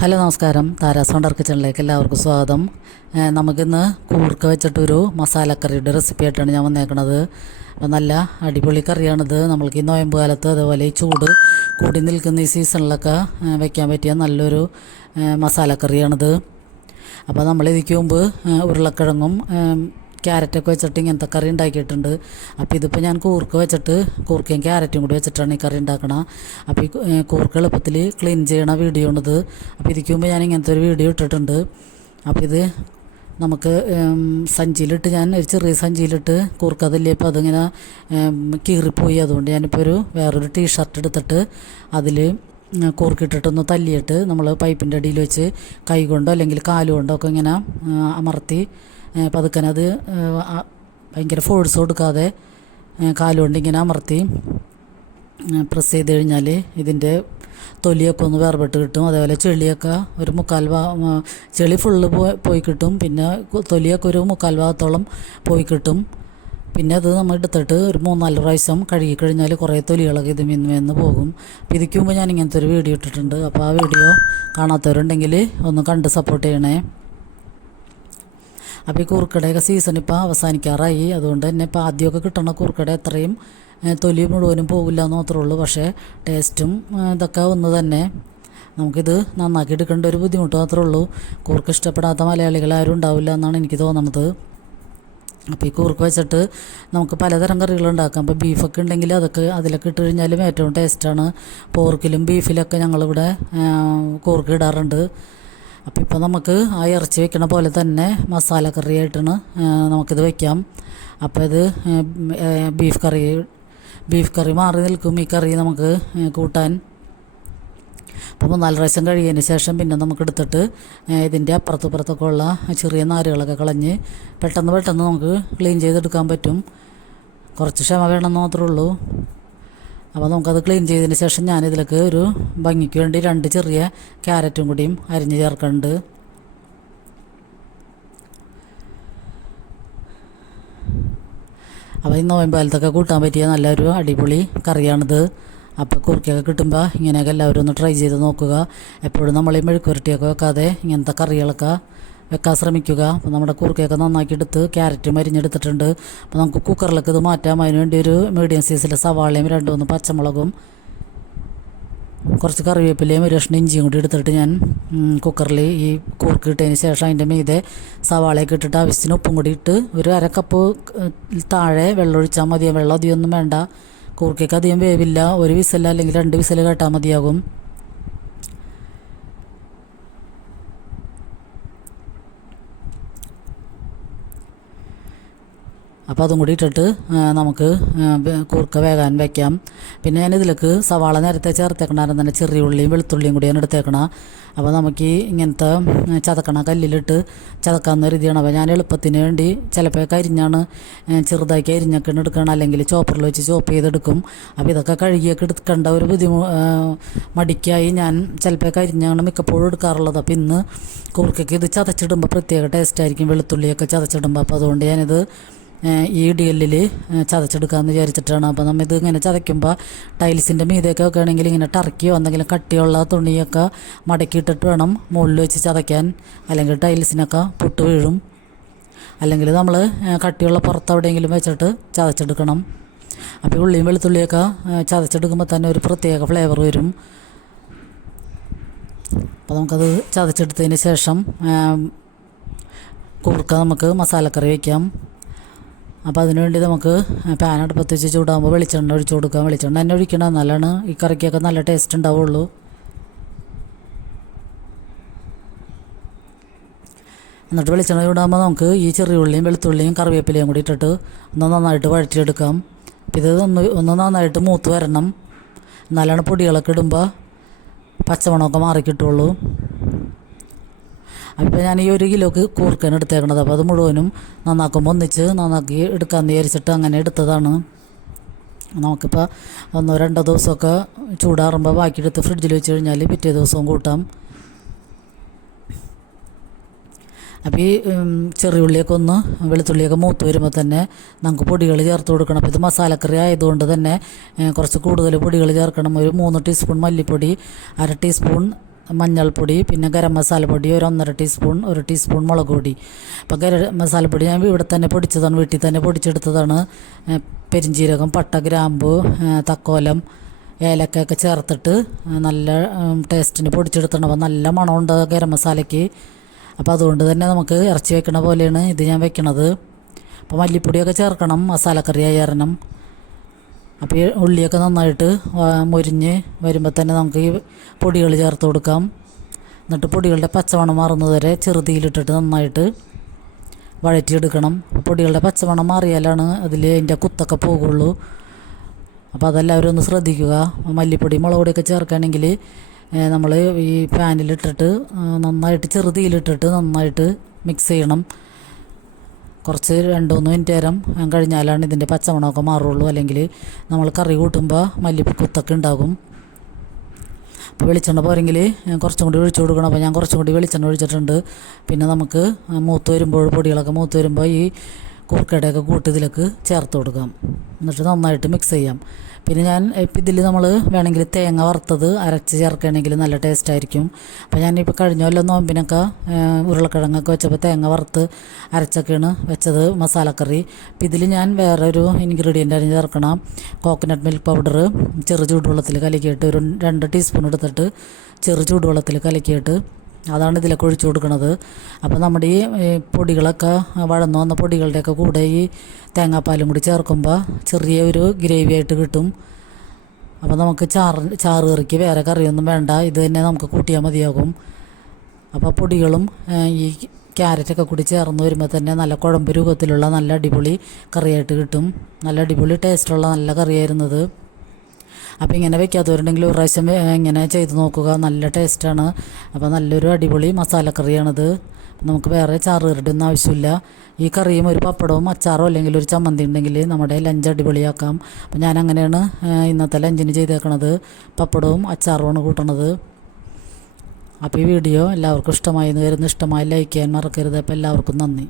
Hello നമസ്കാരം, Tara's wonder കിച്ചണിലേക്ക് എല്ലാവർക്കും സ്വാഗതം. നമുക്കിന്ന് കൂർക്ക വെച്ചിട്ടൊരു മസാലക്കറിയുടെ റെസിപ്പി ആയിട്ടാണ് ഞാൻ വന്നേക്കണത്. അപ്പോൾ നല്ല അടിപൊളി കറിയാണിത്. നമ്മൾക്ക് ഈ നോയമ്പ് കാലത്ത് അതുപോലെ ഈ ചൂട് കൂടി നിൽക്കുന്ന ഈ സീസണിലൊക്കെ വയ്ക്കാൻ പറ്റിയ നല്ലൊരു മസാലക്കറിയാണിത്. അപ്പോൾ നമ്മൾ ഇതിക്ക് മുമ്പ് ഉരുളക്കിഴങ്ങും ക്യാരറ്റൊക്കെ വെച്ചിട്ട് ഇങ്ങനത്തെ കറി ഉണ്ടാക്കിയിട്ടുണ്ട്. അപ്പോൾ ഇതിപ്പോൾ ഞാൻ കൂർക്ക വെച്ചിട്ട് കൂർക്കയും ക്യാരറ്റും കൂടി വെച്ചിട്ടാണ് ഈ കറി ഉണ്ടാക്കണം. അപ്പോൾ ഈ കൂർക്ക എളുപ്പത്തിൽ ക്ലീൻ ചെയ്യണ വീഡിയോ ആണിത്. അപ്പോൾ ഇതിക്ക് മുമ്പ് ഞാൻ ഇങ്ങനത്തെ ഒരു വീഡിയോ ഇട്ടിട്ടുണ്ട്. അപ്പോൾ ഇത് നമുക്ക് സഞ്ചിയിലിട്ട് ഞാൻ ഒരു ചെറിയ സഞ്ചിയിലിട്ട് കൂർക്ക തല്ലിയപ്പോൾ അതിങ്ങനെ കീറിപ്പോയി. അതുകൊണ്ട് ഞാനിപ്പോൾ വേറൊരു ടീഷർട്ട് എടുത്തിട്ട് അതിൽ കൂർക്കിട്ടിട്ടൊന്ന് തല്ലിയിട്ട് നമ്മൾ പൈപ്പിൻ്റെ അടിയിൽ വെച്ച് കൈ കൊണ്ടോ അല്ലെങ്കിൽ കാലുകൊണ്ടോ ഒക്കെ ഇങ്ങനെ അമർത്തി പതുക്കനത് ഭയങ്കര ഫോഴ്സ് കൊടുക്കാതെ കാലുകൊണ്ട് ഇങ്ങനെ അമർത്തി പ്രസ് ചെയ്ത് കഴിഞ്ഞാൽ ഇതിൻ്റെ തൊലിയൊക്കെ ഒന്ന് വേർപെട്ട് കിട്ടും. അതേപോലെ ചെളിയൊക്കെ ഒരു ചെളി ഫുള്ള് പോയി കിട്ടും. പിന്നെ തൊലിയൊക്കെ ഒരു 3/4 ഭാഗത്തോളം പോയി കിട്ടും. പിന്നെ അത് നമ്മൾ എടുത്തിട്ട് ഒരു 3-4 പ്രാവശ്യം കഴുകി കഴിഞ്ഞാൽ കുറേ തൊലികളൊക്കെ ഇത് മിന്ന് പോകും. അപ്പോൾ ഇതിക്ക് മുമ്പ് ഞാൻ ഇങ്ങനത്തെ ഒരു വീഡിയോ ഇട്ടിട്ടുണ്ട്. അപ്പോൾ ആ വീഡിയോ കാണാത്തവരുണ്ടെങ്കിൽ ഒന്ന് കണ്ട് സപ്പോർട്ട് ചെയ്യണേ. അപ്പോൾ ഈ കൂർക്കടയൊക്കെ സീസൺ ഇപ്പോൾ അവസാനിക്കാറായി. അതുകൊണ്ട് തന്നെ ഇപ്പോൾ ആദ്യമൊക്കെ കിട്ടണ കൂർക്കട എത്രയും തൊലി മുഴുവനും പോകില്ല എന്ന് മാത്രമേ ഉള്ളൂ. പക്ഷേ ടേസ്റ്റും ഇതൊക്കെ ഒന്ന് തന്നെ. നമുക്കിത് നന്നാക്കി എടുക്കേണ്ട ഒരു ബുദ്ധിമുട്ട് മാത്രമേ ഉള്ളൂ. കൂർക്ക ഇഷ്ടപ്പെടാത്ത മലയാളികളാരും ഉണ്ടാവില്ല എന്നാണ് എനിക്ക് തോന്നുന്നത്. അപ്പോൾ ഈ കൂർക്ക വെച്ചിട്ട് നമുക്ക് പലതരം കറികളുണ്ടാക്കാം. അപ്പോൾ ബീഫൊക്കെ ഉണ്ടെങ്കിൽ അതിലൊക്കെ ഇട്ട് കഴിഞ്ഞാലും ഏറ്റവും ടേസ്റ്റാണ്. പോർക്കിലും ബീഫിലൊക്കെ ഞങ്ങളിവിടെ കൂർക്ക ഇടാറുണ്ട്. അപ്പോൾ ഇപ്പോൾ നമുക്ക് ആ ഇറച്ചി വെക്കണ പോലെ തന്നെ മസാല കറിയായിട്ടാണ് നമുക്കിത് വയ്ക്കാം. അപ്പോൾ ഇത് ബീഫ് കറി മാറി നിൽക്കും ഈ കറി നമുക്ക് കൂട്ടാൻ. അപ്പോൾ 3-4 പ്രാവശ്യം കഴിയുന്നതിന് ശേഷം പിന്നെ നമുക്ക് എടുത്തിട്ട് ഇതിൻ്റെ അപ്പുറത്തൊക്കെ ഉള്ള ചെറിയ നാരുകളൊക്കെ കളഞ്ഞ് പെട്ടെന്ന് നമുക്ക് ക്ലീൻ ചെയ്തെടുക്കാൻ പറ്റും. കുറച്ച് ക്ഷമ വേണമെന്ന് മാത്രമേ ഉള്ളൂ. അപ്പോൾ നമുക്കത് ക്ലീൻ ചെയ്തതിന് ശേഷം ഞാനിതിലേക്ക് ഒരു ഭംഗിക്ക് വേണ്ടി 2 ചെറിയ ക്യാരറ്റും കൂടിയും അരിഞ്ഞ് ചേർക്കുന്നുണ്ട്. അപ്പോൾ ഈ നോയമ്പാലത്തൊക്കെ കൂട്ടാൻ പറ്റിയ നല്ലൊരു അടിപൊളി കറിയാണിത്. അപ്പോൾ കുറുക്കിയൊക്കെ കിട്ടുമ്പോൾ ഇങ്ങനെയൊക്കെ എല്ലാവരും ഒന്ന് ട്രൈ ചെയ്ത് നോക്കുക. എപ്പോഴും നമ്മൾ ഈ മെഴുക്കുരട്ടിയൊക്കെ വെക്കാതെ ഇങ്ങനത്തെ കറികളൊക്കെ വെക്കാൻ ശ്രമിക്കുക. അപ്പോൾ നമ്മുടെ കുറുക്കയൊക്കെ നന്നാക്കി എടുത്ത് ക്യാരറ്റും അരിഞ്ഞെടുത്തിട്ടുണ്ട്. അപ്പോൾ നമുക്ക് കുക്കറിലേക്ക് ഇത് മാറ്റാം. അതിന് വേണ്ടി ഒരു മീഡിയം സൈസിലെ സവാളയും 2-3 പച്ചമുളകും കുറച്ച് കറിവേപ്പിലയും ഒരു കഷ്ണം ഇഞ്ചിയും കൂടി എടുത്തിട്ട് ഞാൻ കുക്കറിൽ ഈ കൂർക്ക് ഇട്ടതിന് ശേഷം അതിൻ്റെ മീതെ സവാളയൊക്കെ ഇട്ടിട്ട് ആവശ്യത്തിന് ഉപ്പും കൂടി ഇട്ട് ഒരു 1/2 കപ്പ് താഴെ വെള്ളം ഒഴിച്ചാൽ മതി. വെള്ളം അധികമൊന്നും വേണ്ട. കൂർക്കയ്ക്ക് അധികം വേവില്ല. 1 വിസിൽ അല്ലെങ്കിൽ 2 വിസിൽ കേട്ടാൽ മതിയാകും. അപ്പോൾ അതും കൂടി ഇട്ടിട്ട് നമുക്ക് കൂർക്ക വേകാൻ വയ്ക്കാം. പിന്നെ ഞാനിതിലേക്ക് സവാള നേരത്തെ ചേർത്തേക്കണായിരുന്നു തന്നെ ചെറിയ ഉള്ളിയും വെളുത്തുള്ളിയും കൂടിയാണ് എടുത്തേക്കണം. അപ്പോൾ നമുക്ക് ഇങ്ങനത്തെ ചതക്കണ കല്ലിലിട്ട് ചതക്കാവുന്ന രീതിയാണ്. അപ്പോൾ ഞാൻ എളുപ്പത്തിന് വേണ്ടി ചിലപ്പോൾ അരിഞ്ഞാണ് ചെറുതാക്കി അരിഞ്ഞൊക്കെ എടുക്കണം, അല്ലെങ്കിൽ ചോപ്പറിൽ വെച്ച് ചോപ്പ് ചെയ്തെടുക്കും. അപ്പോൾ ഇതൊക്കെ കഴുകിയൊക്കെ എടുക്കേണ്ട ഒരു മടിക്കായി ഞാൻ ചിലപ്പോൾ അരിഞ്ഞാണ് മിക്കപ്പോഴും എടുക്കാറുള്ളത്. അപ്പോൾ ഇന്ന് കൂർക്കയ്ക്ക് ഇത് ചതച്ചിടുമ്പോൾ പ്രത്യേക ടേസ്റ്റായിരിക്കും, വെളുത്തുള്ളിയൊക്കെ ചതച്ചിടുമ്പോൾ. അപ്പോൾ അതുകൊണ്ട് ഞാനിത് ഈ ഇടികല്ലിൽ ചതച്ചെടുക്കാമെന്ന് വിചാരിച്ചിട്ടാണ്. അപ്പോൾ നമ്മൾ ഇത് ഇങ്ങനെ ചതയ്ക്കുമ്പോൾ ടൈൽസിൻ്റെ മീതെയൊക്കെ വെക്കുകയാണെങ്കിൽ ഇങ്ങനെ ടർക്കിയോ എന്തെങ്കിലും കട്ടിയുള്ള തുണിയൊക്കെ മടക്കിയിട്ടിട്ട് വേണം മുകളിൽ വെച്ച് ചതയ്ക്കാൻ, അല്ലെങ്കിൽ ടൈൽസിനൊക്കെ പൊട്ട് വീഴും. അല്ലെങ്കിൽ നമ്മൾ കട്ടിയുള്ള പുറത്തെവിടെയെങ്കിലും വെച്ചിട്ട് ചതച്ചെടുക്കണം. അപ്പോൾ ഉള്ളിയും വെളുത്തുള്ളിയൊക്കെ ചതച്ചെടുക്കുമ്പോൾ തന്നെ ഒരു പ്രത്യേക ഫ്ലേവർ വരും. അപ്പോൾ നമുക്കത് ചതച്ചെടുത്തതിന് ശേഷം കൂർക്ക നമുക്ക് മസാലക്കറി വയ്ക്കാം. അപ്പോൾ അതിനുവേണ്ടി നമുക്ക് പാൻ അടുപ്പത്ത് വെച്ച് ചൂടാകുമ്പോൾ വെളിച്ചെണ്ണ ഒഴിച്ച് കൊടുക്കാം. വെളിച്ചെണ്ണ തന്നെ ഒഴിക്കണം, എന്നാലാണ് ഈ കറിക്കൊക്കെ നല്ല ടേസ്റ്റ് ഉണ്ടാവുള്ളൂ. എന്നിട്ട് വെളിച്ചെണ്ണ ചൂടാകുമ്പോൾ നമുക്ക് ഈ ചെറിയ ഉള്ളിയും വെളുത്തുള്ളിയും കറിവേപ്പിലയും കൂടി ഇട്ടിട്ട് ഒന്ന് നന്നായിട്ട് വഴറ്റിയെടുക്കാം. ഇത് ഒന്ന് നന്നായിട്ട് മൂത്ത് വരണം, എന്നാലാണ് പൊടികളൊക്കെ ഇടുമ്പോൾ പച്ചമണമൊക്കെ മാറിക്കിട്ടുള്ളൂ. അപ്പോൾ ഞാൻ ഈ 1 കിലോക്ക് കൂർക്കയാണ് എടുത്തേക്കണത്. അപ്പോൾ അത് മുഴുവനും നന്നാക്കുമ്പോൾ നന്നാക്കി എടുക്കാമെന്ന് വിചാരിച്ചിട്ട് അങ്ങനെ എടുത്തതാണ്. നമുക്കിപ്പോൾ 1-2 ദിവസമൊക്കെ ചൂടാറുമ്പോൾ ബാക്കിയെടുത്ത് ഫ്രിഡ്ജിൽ വെച്ച് കഴിഞ്ഞാൽ പിറ്റേ ദിവസവും കൂട്ടാം. അപ്പോൾ ഈ ചെറിയുള്ളിയൊക്കെ വെളുത്തുള്ളിയൊക്കെ മൂത്ത് വരുമ്പോൾ തന്നെ നമുക്ക് പൊടികൾ ചേർത്ത് കൊടുക്കണം. അപ്പോൾ ഇത് മസാലക്കറി ആയതുകൊണ്ട് തന്നെ കുറച്ച് കൂടുതൽ പൊടികൾ ചേർക്കണം. ഒരു 3 ടീസ്പൂൺ മല്ലിപ്പൊടി, 1/2 ടീസ്പൂൺ മഞ്ഞൾപ്പൊടി, പിന്നെ ഗരം മസാലപ്പൊടി ഒരു 1.5 ടീസ്പൂൺ, 1 ടീസ്പൂൺ മുളക് പൊടി. അപ്പോൾ ഗരം മസാലപ്പൊടി ഞാൻ ഇവിടെ തന്നെ പൊടിച്ചതാണ്, വീട്ടിൽ തന്നെ പൊടിച്ചെടുത്തതാണ്. പെരിഞ്ജീരകം, പട്ട, ഗ്രാമ്പു, തക്കോലം, ഏലക്കയൊക്കെ ചേർത്തിട്ട് നല്ല ടേസ്റ്റിന് പൊടിച്ചെടുത്തണം. അപ്പോൾ നല്ല മണമുണ്ട് ഗരം മസാലയ്ക്ക്. അപ്പോൾ അതുകൊണ്ട് തന്നെ നമുക്ക് ഇറച്ചി വെക്കണ പോലെയാണ് ഇത് ഞാൻ വെക്കണത്. അപ്പോൾ മല്ലിപ്പൊടിയൊക്കെ ചേർക്കണം മസാലക്കറി ആയ കാരണം. അപ്പോൾ ഈ ഉള്ളിയൊക്കെ നന്നായിട്ട് മൊരിഞ്ഞ് വരുമ്പോൾ തന്നെ നമുക്ക് ഈ പൊടികൾ ചേർത്ത് കൊടുക്കാം. എന്നിട്ട് പൊടികളുടെ പച്ചമണം മാറുന്നത് വരെ ചെറുതീയിലിട്ടിട്ട് നന്നായിട്ട് വഴറ്റിയെടുക്കണം. പൊടികളുടെ പച്ചമണം മാറിയാലാണ് അതിൻ്റെ കുത്തൊക്കെ പോകുള്ളൂ. അപ്പോൾ അതെല്ലാവരും ഒന്ന് ശ്രദ്ധിക്കുക. മല്ലിപ്പൊടി, മുളക് പൊടിയൊക്കെ ചേർക്കുകയാണെങ്കിൽ നമ്മൾ ഈ പാനിലിട്ടിട്ട് നന്നായിട്ട് ചെറുതീയിലിട്ടിട്ട് നന്നായിട്ട് മിക്സ് ചെയ്യണം. കുറച്ച് 2-3 മിനിറ്റ് നേരം കഴിഞ്ഞാലാണ് ഇതിൻ്റെ പച്ചമണമൊക്കെ മാറുള്ളൂ. അല്ലെങ്കിൽ നമ്മൾ കറി കൂട്ടുമ്പോൾ മല്ലിക്കുത്തൊക്കെ ഉണ്ടാകും. അപ്പോൾ വെളിച്ചെണ്ണ പോരെങ്കിൽ കുറച്ചും കൂടി ഒഴിച്ചു കൊടുക്കണം. അപ്പോൾ ഞാൻ കുറച്ചും കൂടി വെളിച്ചെണ്ണ ഒഴിച്ചിട്ടുണ്ട്. പിന്നെ നമുക്ക് പൊടികളൊക്കെ മൂത്ത് വരുമ്പോൾ ഈ കൂർക്കയുടെയൊക്കെ കൂട്ട് ഇതിലേക്ക് ചേർത്ത് കൊടുക്കാം. എന്നിട്ട് നന്നായിട്ട് മിക്സ് ചെയ്യാം. പിന്നെ ഞാൻ ഇപ്പം ഇതിൽ നമ്മൾ വേണമെങ്കിൽ തേങ്ങ വറുത്തത് അരച്ച് ചേർക്കുകയാണെങ്കിൽ നല്ല ടേസ്റ്റായിരിക്കും. അപ്പോൾ ഞാനിപ്പോൾ കഴിഞ്ഞ കൊല്ലം നോമ്പിനൊക്കെ ഉരുളക്കിഴങ്ങൊക്കെ വെച്ചപ്പോൾ തേങ്ങ വറുത്ത് അരച്ചൊക്കെയാണ് വെച്ചത് മസാലക്കറി. അപ്പോൾ ഇതിൽ ഞാൻ വേറെ ഒരു ഇൻഗ്രീഡിയൻ്റ് ആയിരുന്നു ചേർക്കണം. കോക്കനട്ട് മിൽക്ക് പൗഡർ ചെറു ചൂടുവെള്ളത്തിൽ കലക്കിയിട്ട് ഒരു 2 ടീസ്പൂൺ എടുത്തിട്ട് ചെറു ചൂടുവെള്ളത്തിൽ കലക്കിയിട്ട് അതാണ് ഇതിലൊക്കെ ഒഴിച്ചു കൊടുക്കുന്നത്. അപ്പോൾ നമ്മുടെ ഈ പൊടികളൊക്കെ വഴന്നു വന്ന പൊടികളുടെയൊക്കെ കൂടെ ഈ തേങ്ങാപ്പാലും കൂടി ചേർക്കുമ്പോൾ ചെറിയ ഒരു ഗ്രേവി ആയിട്ട് കിട്ടും. അപ്പോൾ നമുക്ക് ചാറ് കറിക്ക് വേറെ കറിയൊന്നും വേണ്ട, ഇത് തന്നെ നമുക്ക് കൂട്ടിയാൽ മതിയാകും. അപ്പോൾ പൊടികളും ഈ ക്യാരറ്റൊക്കെ കൂടി ചേർന്ന് വരുമ്പോൾ തന്നെ നല്ല കുഴമ്പ് രൂപത്തിലുള്ള നല്ല അടിപൊളി കറിയായിട്ട് കിട്ടും. നല്ല അടിപൊളി ടേസ്റ്റുള്ള നല്ല കറിയായിരുന്നത്. അപ്പോൾ ഇങ്ങനെ വെക്കാത്തവരുണ്ടെങ്കിൽ ഒരു പ്രാവശ്യം ഇങ്ങനെ ചെയ്ത് നോക്കുക, നല്ല ടേസ്റ്റാണ്. അപ്പോൾ നല്ലൊരു അടിപൊളി മസാലക്കറിയാണിത്. നമുക്ക് വേറെ ചാറുകറിയുടെ ഒന്നും ആവശ്യമില്ല. ഈ കറിയും ഒരു പപ്പടവും അച്ചാറോ അല്ലെങ്കിൽ ഒരു ചമ്മന്തി ഉണ്ടെങ്കിൽ നമ്മുടെ ലഞ്ച് അടിപൊളിയാക്കാം. അപ്പോൾ ഞാൻ അങ്ങനെയാണ് ഇന്നത്തെ ലഞ്ചിന് ചെയ്തേക്കണത്. പപ്പടവും അച്ചാറുമാണ് കൂട്ടണത്. അപ്പോൾ ഈ വീഡിയോ എല്ലാവർക്കും ഇഷ്ടമായി എന്ന് വരുന്നു. ഇഷ്ടമായി ലൈക്ക് ചെയ്യാൻ മറക്കരുത്. അപ്പോൾ എല്ലാവർക്കും നന്ദി.